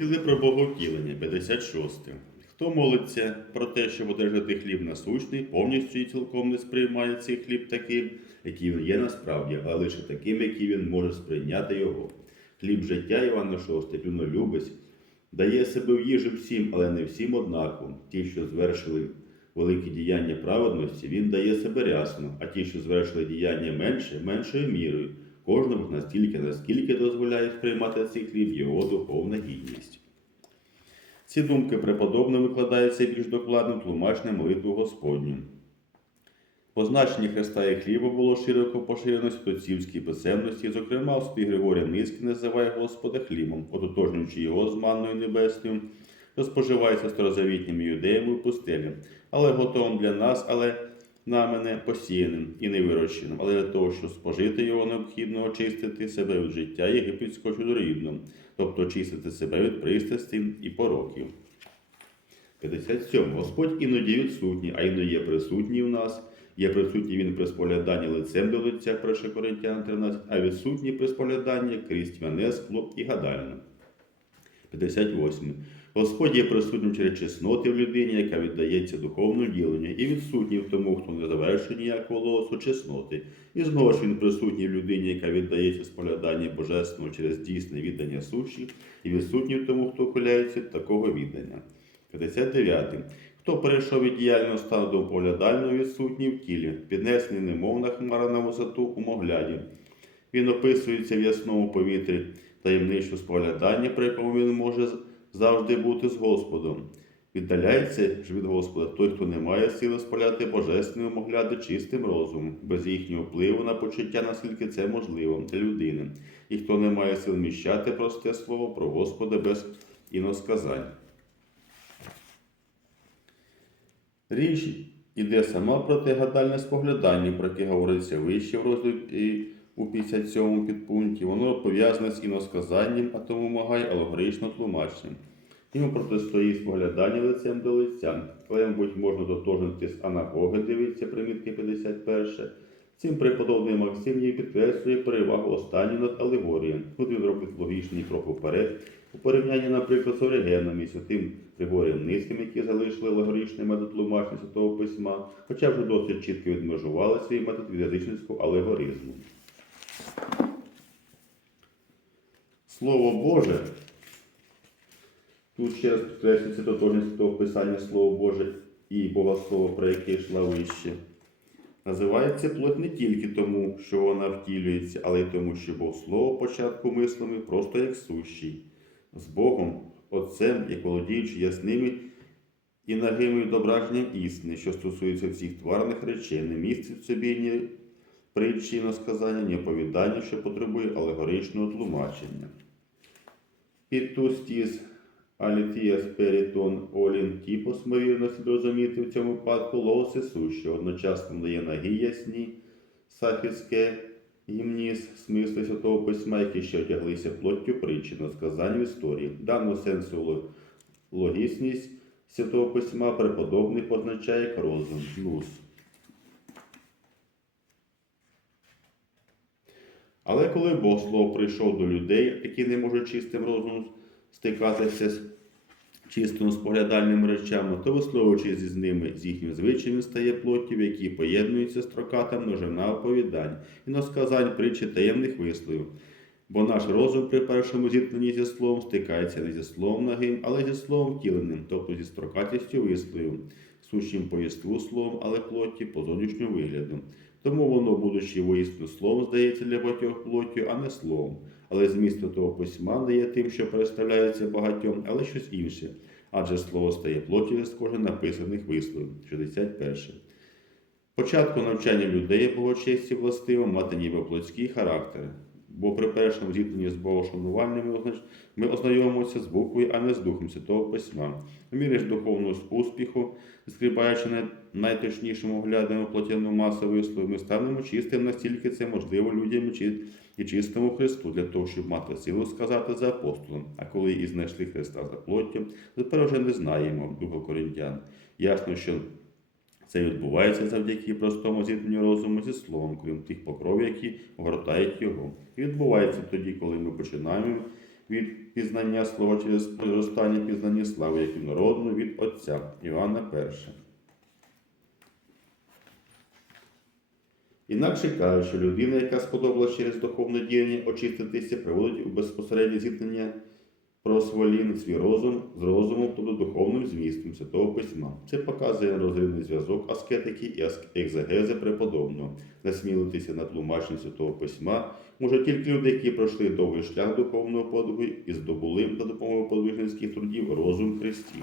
Розділи про Боговтілення, 56. Хто молиться про те, щоб одержати хліб насущний, повністю і цілком не сприймає цей хліб таким, який він є насправді, а лише таким, який він може сприйняти його. Хліб життя Івана 6, людинолюбець, дає себе в їжу всім, але не всім однаково. Ті, що звершили великі діяння праведності, він дає себе рясно, а ті, що звершили діяння менше, меншою мірою. Кожному настільки, наскільки дозволяє сприймати цей хліб його духовна гідність. Ці думки преподобно викладаються більш докладно в тлумачне молитву Господню. Позначення Христа і хліба було широко поширено в святоцівській писемності, зокрема, святий Григорій Низький називає Господа хлібом, ототожнюючи його з манною небесною, що старозавітніми юдеями в пустелі, але готовим для нас, але нами не посіяним і не вирощеним, але для того, щоб спожити його, необхідно очистити себе від життя єгипетського чудорідного, тобто очистити себе від пристрастей і пороків. 57. Господь іноді відсутній, а іноді є присутній в нас. Є присутній він при спогляданні лицем до лиця 1 Коринтян 13, а відсутній при спогляданні крізь тьмяне скло і гадально. 58. Господь є присутнім через чесноти в людині, яка віддається духовному діленню, і відсутній в тому, хто не завершує ніякого лосу чесноти. І знову ж він присутній в людині, яка віддається спогляданні божественного через дійсне віддання суші, і відсутній в тому, хто ухиляється від такого віддання. 59. Хто перейшов від діяльного стану до поглядального відсутній в тілі, піднесений немовна хмара на висоту у могляді. Він описується в ясному повітрі таємничого споглядання, при якому він може завжди бути з Господом. Віддаляється ж від Господа той, хто не має сили спаляти божественним могляди чистим розумом, без їхнього впливу на почуття, наскільки це можливо для людини, і хто не має сил міщати просте слово про Господа без іносказань. Річ іде сама про те гадальне споглядання, про яке говориться вище в розділі у 57 підпункті. Воно пов'язане з іносказанням, а тому вимагає алегоричного тлумачення. Йому протистоїть споглядання лицем до лиця. Але, мабуть, можна дотожнити з анагоги, дивиться примітки 51. Цим преподобний Максим їй підкреслює перевагу останньої над алегорією. Тут він робить логічний крок уперед, у порівнянні, наприклад, з Оригеном і святим Григорієм Низьким, які залишили алегоричний метод тлумачення Святого Письма, хоча вже досить чітко відмежували свій метод від язичницького алегоризму. Слово Боже. Тут ще раз підкреслюється тотожність того писання Слово Боже і Богослово, про яке йшла вище. Називається плоть не тільки тому, що вона втілюється, але й тому, що Бог Слово початку мислами просто як сущий. З Богом, Отцем, як володіючи ясними і нагими відображенням істини, що стосується всіх тварних речей, не містить в собі ні притчі, ні сказання, ні оповідання, що потребує алегоричного тлумачення. Підтустіс Алітіас Перітон Олін Тіпос, ми вірно слід розуміти в цьому випадку лоси суші, одночасно дає нагі ясні, сафіцьке гімніс, смисли Святого Письма, які ще одяглися плоттю притчі на сказань в історії. Дану сенсу логісність Святого Письма преподобний позначає як розум, нус. Але коли Бог Слово прийшов до людей, які не можуть чистим розумом стикатися з чистим споглядальними речами, то висловуючись з ними з їхнім звичаєм стає плоттю, в якій поєднується строка множина оповідань і насказань притчі таємних висловів. Бо наш розум при першому зіткненні зі словом стикається не зі словом нагим, але зі словом втіленим, тобто зі строкатістю висловів, сущим по словом, але плоті по зовнішньому вигляду. Тому воно, будучи воїстину словом, здається для багатьох плоттю, а не словом. Але зміст того письма не є тим, що представляється багатьом, але щось інше. Адже слово стає плоттю з кожен написаних висловів. 61. Початку навчання людей богочесті властиво мати ніби плотський характер. Бо при першому зіткненні з богошанувальними ми ознайомимося з буквою, а не з духом Святого Письма. Ж духовного успіху, скріпаючи найточнішим оглядом плотяну масу висловів, ми станемо чистим настільки це можливо людям і чистому Христу, для того, щоб мати силу сказати за апостолом. А коли і знайшли Христа за плоттю, тепер вже не знаємо Духа Коринтян. Ясно, що це відбувається завдяки простому зіткненню розуму зі словом, крім тих покров, які огортають його. І відбувається тоді, коли ми починаємо від пізнання слова через зростання пізнання слави, як і народну від Отця. Іоанна 1. Інакше кажуть, що людина, яка сподобалась через духовне діяння очиститися, приводить у безпосереднє зіткнення просволін свій розум з розумом, тобто духовним змістом Святого Письма. Це показує розрivний зв'язок аскетики і екзегези преподобного. Насмілитися на тлумачення Святого Письма може тільки люди, які пройшли довгий шлях духовного подвигу і здобули за допомогою подвижницьких трудів розум Христів.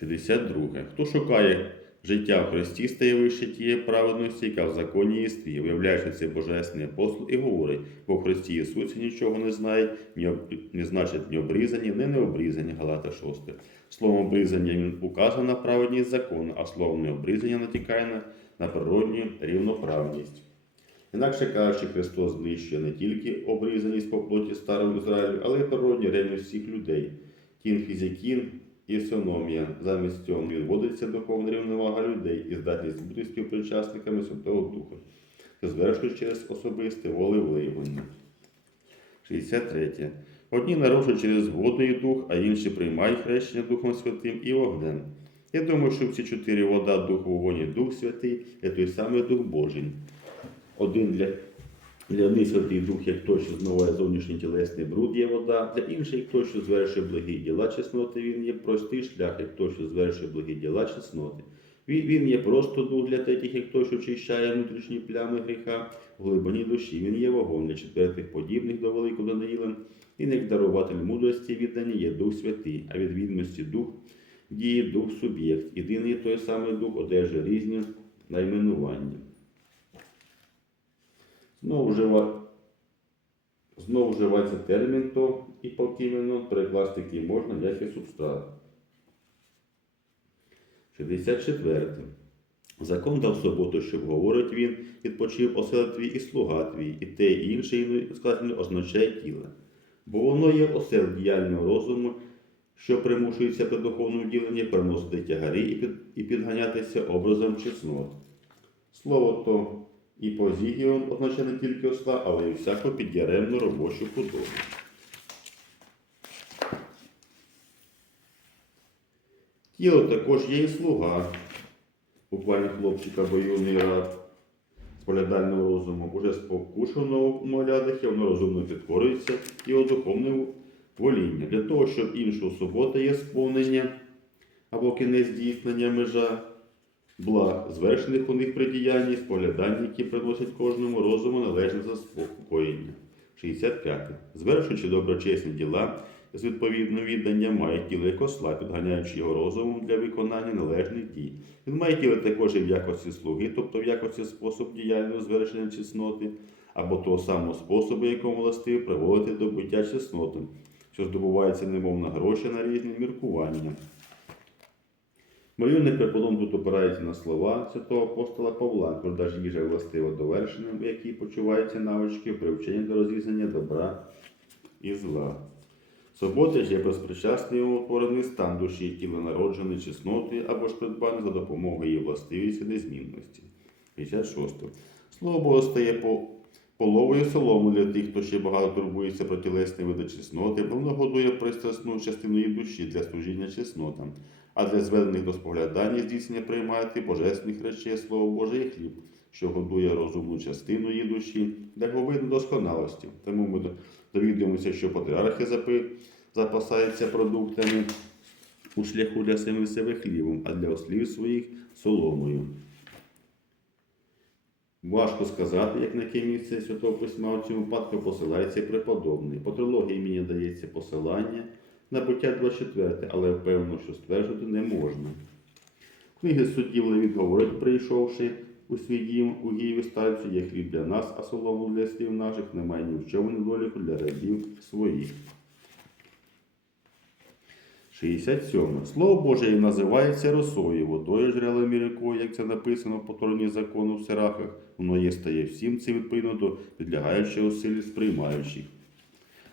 62. Хто шукає життя в Христі, стає вище тієї праведності, яка в законі єстві, виявляючи цей божественний апостол і говорить, бо в Христі Ісусі нічого не знають, ні, об- не значить ні обрізані, ні не обрізані. Галата 6. Словом обрізання він указує на праведність закону, а словом необрізання натякає на, на природню рівноправність. Інакше кажучи, Христос знищує не тільки обрізаність по плоті старого Ізраїлю, але й природню ревність всіх людей. Кін фізикін і сономія. Замість цього відводиться духовна рівновага людей і здатність бути співпричасниками Святого Духа, що звершують через особисте волевиявлення. 63. Одні народжують через воду дух, а інші приймають хрещення Духом Святим і вогнем. Я думаю, що всі чотири вода, дух, вогонь і Дух Святий є той самий Дух Божий. Один для, для Святий Дух, як той, що змиває зовнішній тілесний бруд, є вода, для інших, як той, що звершує благі діла чесноти, він є простий шлях, як той, що звершує благі діла чесноти. Він, є просто дух для третіх, як той, що очищає внутрішні плями гріха в глибині душі. Він є вогонь для четвертих, подібних до великого Даниїла. Він як даруватель мудрості віддані є Дух Святий, а від відомості дух діє дух суб'єкт. Єдиний той самий дух одержує різні найменування. Знову вжива... Знову вживається термін то і покіменно перекласти який можна як і субстрат. 64. Закон дав суботу, щоб говорить він, відпочив осел твій і слуга твій, і те і інше і складно означає тіло. Бо воно є осел діяльного розуму, що примушується при духовному діленні переносити тягарі і підганятися образом чеснот. Слово то і позігіон означає не тільки осла, але й всяку підяремну робочу худобу. Тіло також є і слуга, буквально хлопчик або юний раб з полядального розуму, уже спокушеного в молядах, воно розумно підкорюється його духовне воління. Для того, щоб іншого субота є сповнення або кінець здійснення межа благ, звершених у них при діянні, споглядань, які приносять кожному розуму належне заспокоєння. 65. Звершуючи доброчесні діла з відповідним відданням, має тіло як осла, підганяючи його розумом для виконання належних дій. Він має тіло також і в якості слуги, тобто в якості способ діяльного звершення чесноти, або того самого способу, якому властив приводити до буття чесноти, що здобувається немов на гроші на різні міркування. Малюнок преподом тут опирається на слова святого апостола Павла, продаж їжа властива довершеним, у якій почуваються навички привчення до розрізнення добра і зла. Субота ж є безпричасний утворений стан душі, тіла народжений чеснотою або ж придбаний за допомогою її властивості незмінності. 56. Слово Боже стає по половою солому для тих, хто ще багато турбується про тілесні види чесноти, воно годує пристрасну частину її душі для служіння чеснотам, а для зведених до споглядання здійснення приймати божественних речей Слово Боже є хліб, що годує розумну частину її душі для глибини досконалості. Тому ми довідуємося, що патріархи запасаються продуктами у шляху для самих себе хлібом, а для ослів своїх соломою. Важко сказати, як на яке місце Святого Письма у цьому випадку посилається преподобний. По трилогії мені дається посилання на буття 24, але впевнено, що стверджувати не можна. Книги суддів Левіт говорить, прийшовши у свій дім у Гієві старцю, є хліб для нас, а солому для слів наших немає ні в чому недоліку для рабів своїх. 67. Слово Боже і називається росою, водою джерелом і рікою, як це написано в повторенні закону в Сирахах, воно є стає всім цим відповідно до підлягаючого силі сприймаючих.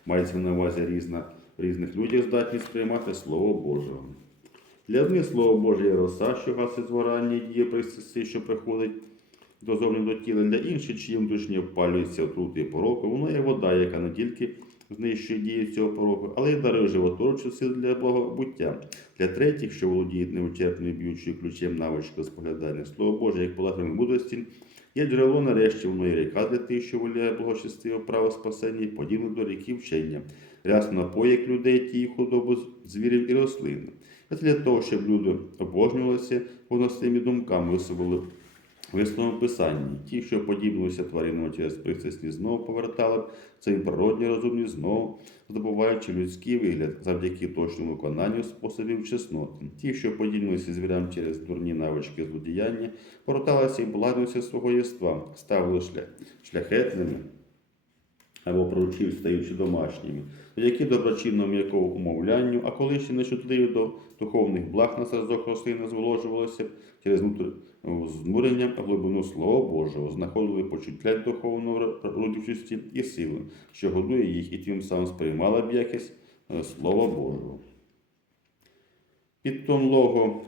Мається на увазі різна, різних людях здатність сприймати Слово Божого. Для одних Слово Боже є роса, що гасить згорання, діє при що приходить дозовним до тіла для інших, чиї внутрішні впалюються отрути і пороку, воно є вода, яка не тільки знищує дію цього пороку, але й дарує животорчу сил для благобуття. Для третіх, що володіють невичерпною б'ючою ключем навичкою споглядання, слово Боже, як полагодної мудрості, є джерело нарешті, воно є ріка для тих, що воліє благочестивого право спасення, і подібне до ріки вчення. Рясно напоє як людей, ті худобу звірів і рослин. А для того, щоб люди обожнювалися воно своїми думками висували в писанні, ті, що подібнилися тваринами через пристрасні, знову повертали б цей природні розумні знову, здобуваючи людський вигляд завдяки точному виконанню способів чесноти. Ті, що подібнилися звірям через дурні навички злодіяння, поверталися і благодністю свого єства, ставили шлях, шляхетними або пророчів, стаючи домашніми, завдяки доброчинному м'якому умовлянню, а коли ще нечутливі до духовних благ на зразок рослини зволожувалися через знурення глибину Слова Божого, знаходили почуття духовної родючості і сили, що годує їх і тим самим сприймала б якість е, Слова Божого. Підтон лого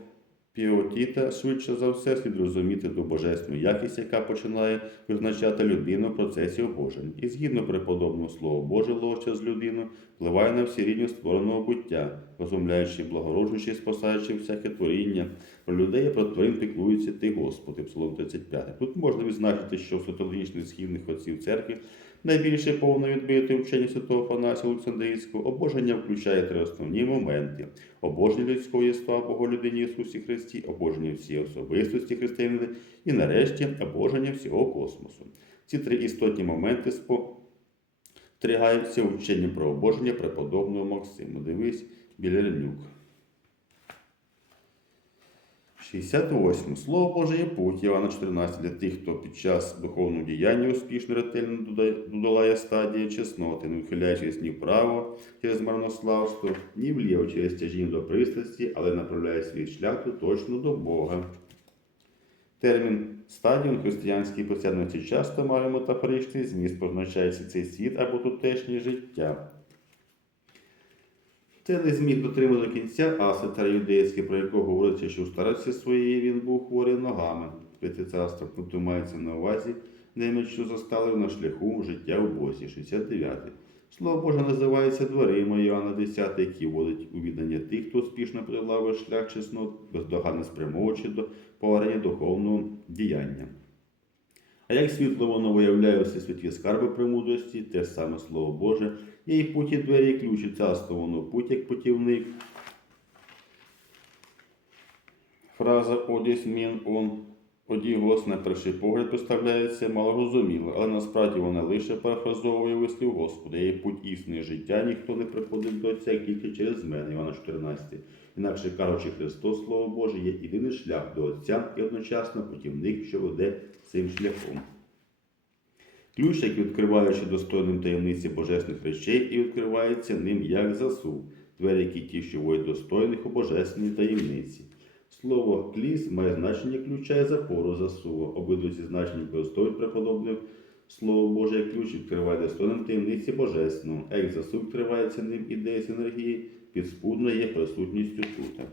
Піотіта швидше за все слід розуміти ту божественну якість, яка починає визначати людину в процесі обожень. І згідно преподобного Слова Боже, ловча з людину, впливає на всі рівні створеного буття, розумляючи, благороджуючи, спасаючи всяке творіння. Про людей про тварин піклується ти, Господи, Псалом 35. Тут можна відзначити, що в сотологічних східних отців церкви найбільше повно відбити вчення святого Фанасія Олександрійського обоження включає три основні моменти: обоження людського єства Богу людині Ісусі Христі, обоження всієї особистості християнина і нарешті обоження всього космосу. Ці три істотні моменти спостерігаються у вченні про обоження преподобного Максима. Дивись, Білярнюк. 68. Слово Боже є путь Івана 14 для тих, хто під час духовного діяння успішно ретельно додолає стадії чесноти, не ухиляючись ні вправо через марнославство, ні вліво через тяжіння до пристрасті, але направляє свій шлях точно до Бога. Термін стадіум християнській посядності часто має метафоричний зміст, позначається цей світ або тутешнє життя. Це не зміг дотримати до кінця Асетар юдейський, про якого говориться, що у старості своєї він був хворий ногами. Третє царство тут мається на увазі що застали на шляху життя в Босі, 69. Слово Боже називається дверима Іоанна 10, які вводить у віддання тих, хто успішно прилавив шлях чеснот, бездоганно спрямовуючи до повернення духовного діяння. А як світло воно виявляє всі святі скарби премудрості, те ж саме Слово Боже, і путі двері, ключі царство воно путь як путівник. Фраза «Одіс мін он одігос на перший погляд представляється малорозуміло, але насправді вона лише перефразовує вислів Господа. Є путь істини життя, ніхто не приходить до Отця тільки через мене, Івана 14. Інакше кажучи, Христос, Слово Боже, є єдиний шлях до Отця і одночасно путівник, що веде цим шляхом. Ключ, який відкриваючи достойним таємниці божественних речей, і відкривається ним як засув, двері, які ті, що водять достойних у божественній таємниці. Слово кліс має значення ключа і запору засува. Обидва ці значення використовують преподобне Слово Боже як ключ відкриває достойним таємниці божественного, а як засув відкривається ним ідея з енергії, підспудно є присутністю тута.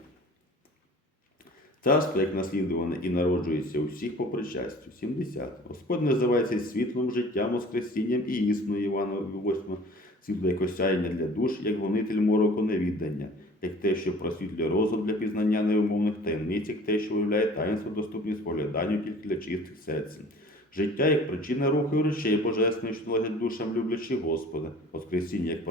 Царство, як наслідуване і народжується у всіх по причастю. 70. Господь називається світлом, життям, воскресінням і існою Івана 8. Світло як осяяння для душ, як гонитель мороку невіддання, як те, що просвітлює розум для пізнання невимовних таємниць, як те, що виявляє таїнство доступні спогляданню тільки для чистих серцем. Життя як причина руху і речей божественної, що належать душам люблячи Господа, Воскресіння як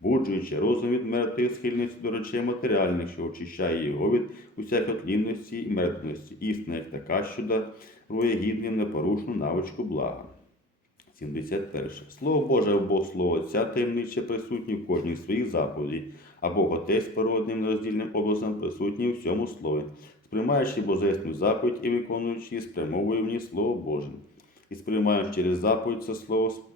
пробуджуючи розум від мертвої схильності до речей матеріальних, що очищає його від усякої тлінності і мертвності, істина як така, що дарує гідним непорушну навичку блага. 71. Слово Боже або Слово Отця таємниче присутні в кожній своїх заповідей, а Бог Отець породним нероздільним образом присутній у всьому слові, сприймаючи божественну заповідь і виконуючи спрямовує в ній Слово Боже. І сприймаючи через заповідь це слово,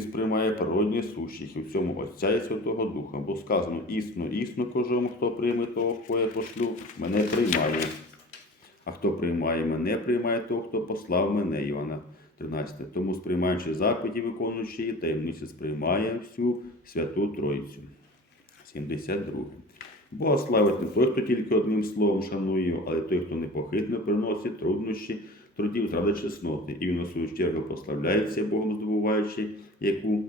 сприймає природні сущих і в цьому Отця і Святого Духа, бо сказано істину, істину кожному, хто прийме того, кого я пошлю, мене приймає. А хто приймає мене, приймає того, хто послав мене, Івана 13. Тому, сприймаючи заповіді, виконуючи її, таємниці сприймає всю Святу Тройцю. 72. Бога славить не той, хто тільки одним словом шанує але той, хто непохитно приносить труднощі трудів заради чесноти, і він у свою чергу прославляється Богом, здобуваючи яку,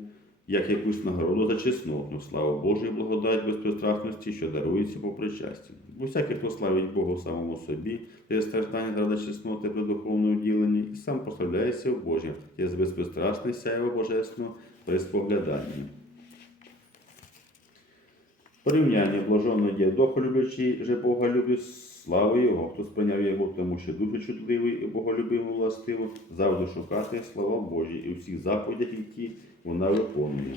як якусь нагороду за чесноту. Слава Божу і благодать безпристрасності, що дарується по причасті. Бо всякий, хто славить Бога самому собі, те страждання заради чесноти при духовному діленні, і сам прославляється в Божі, є безпристрасний сяєво божественного при спогляданні. Порівняння блаженного діадоха люблячий же Бога любить слави Його, хто сприйняв його, тому що дуже чутливий і боголюбивий властиво, завжди шукати слава Божі і у всіх заповідях, які вона виконує.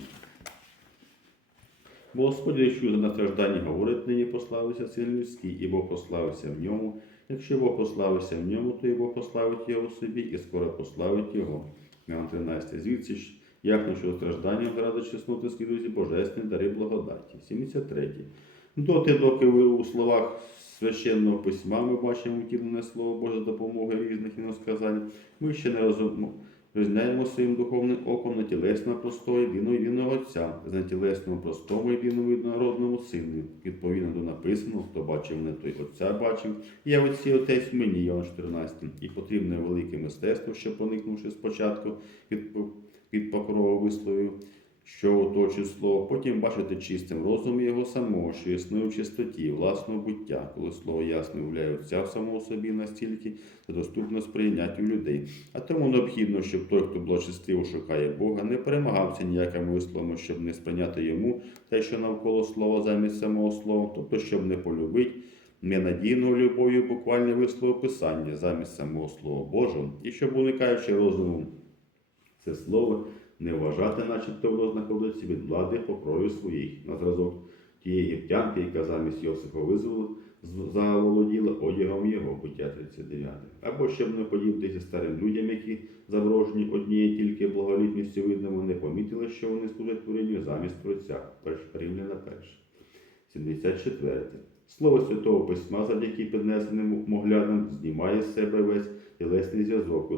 Господь рішив на стражданні говорить, нині прославився син людський, і Бог прославився в ньому. Якщо Бог прославився в ньому, то і Бог прославить його собі, і скоро прославить його. Іоанн 13. Звідси як що стражданням заради чесноти слідують божественні дари благодаті. 73. Доти, доки ви у словах священного письма ми бачимо втілене слово Боже за допомогою різних іносказань, ми ще не розуміємо. Розгляємо своїм духовним оком на тілесного простого єдиного єдиного Отця, з нетілесного простому єдиному єдинородному сину, відповідно до написаного, хто бачив мене, той Отця бачив, я отці Отець мені, Йоанн 14, і потрібне велике мистецтво, що поникнувши спочатку від, по- від покрова висловів, що оточує слово, потім бачити чистим розум його самого, що існує в чистоті, власного буття, коли слово ясно являє в самому собі настільки, це доступно сприйняттю людей. А тому необхідно, щоб той, хто благочестиво шукає Бога, не перемагався ніякими висловами, щоб не сприйняти йому те, що навколо слова замість самого слова, тобто, щоб не полюбити ненадійною любов'ю буквальне вислово писання замість самого Слова Божого, і щоб, уникаючи розуму це слово, не вважати, начебто воно знаходиться від влади покровів своїх, на зразок тієї єгиптянки, яка замість Йосифа визволу заволоділа одягом його, буття 39. Або щоб не подібнися старим людям, які заворожені однією тільки благолітністю видимо, не помітили, що вони служать творінню замість Творця. Римляна перша. 74. Слово Святого Письма, завдяки піднесеним моглядам, знімає з себе весь тілесний зв'язок,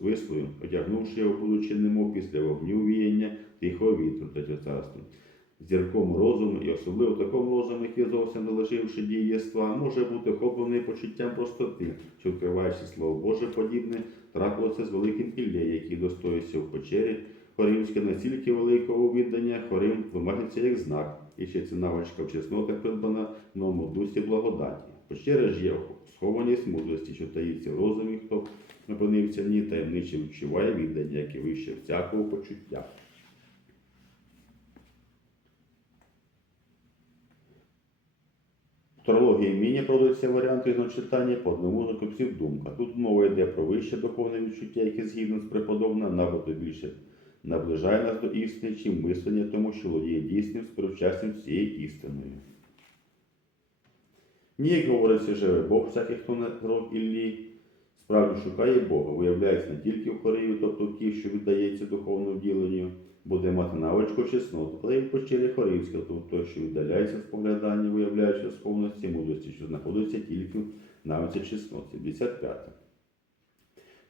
висловив, одягнувши його, будучи немов після вогню віяння тихого вітру третє царство. Зірком розуму і особливо такому розуму, який зовсім не лишивши дієства, може бути охоплений почуттям простоти, що вкриваючи слово Боже подібне, трапилося з великим Іллею, який достоївся в печері Хорівське настільки великого віддання, Хорим вимагиться як знак, і ще ця навичка в чеснотах придбана новому дусі благодаті. Печера ж є схованість мудрості, що таїться в розумі, хто опинився в ній таємниче відчуває віддання, яке вище всякого почуття. Трології міні продаються варіанти ізночитання по одному з купців думка. Тут мова йде про вище духовне відчуття, яке згідно з преподобним набагато більше наближає нас до істини, чим мислення, тому що володіє дійсним співчасним з цією істиною. Ні, як говориться, живе Бог, всякий, хто на кров Іллі, справді шукає Бога, виявляється не тільки в хориві, тобто в тих, що віддається духовному діленню, буде мати навичку чесноту, але й в печері Хорівська, тобто що віддаляється з поглядання, виявляючи сповності мудрості, що знаходиться тільки в навиці чесноти. 75.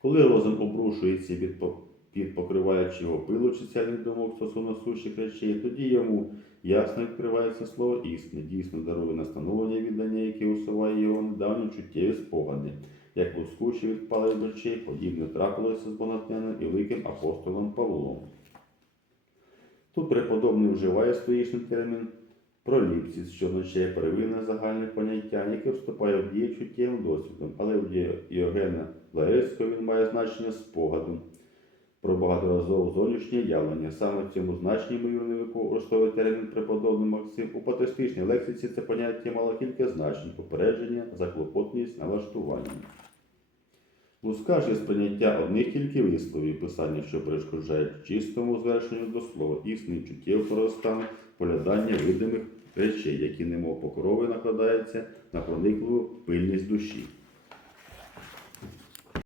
Коли розум обрушується по- під покриваючи його пилу чисельних думок стосовно сущих речей, тоді йому ясно відкривається слово істини, дійсно дарує настановлення віддання, яке усуває його недавні чуттєві спогади. Як лускучі від очей, подібне трапилося з бонатняним і великим апостолом Павлом. Тут преподобний вживає стоїчний термін проліпсіс, що означає первинне загальне поняття, яке вступає в дію чуттєвим досвідом, але в дії Йогена Лаевського він має значення спогаду про багаторазове зовнішнє явлення. Саме цьому значенні ймовірно використовує термін преподобний Максим. У патристичній лексиці це поняття мало кілька значень попередження, заклопотність, налаштування. Луска ж є сприйняття одних тільки висловів писання, що перешкоджають чистому звершенню до слова, істини чуттєв поростан, полядання видимих речей, які немов покрови накладаються на проникливу пильність душі.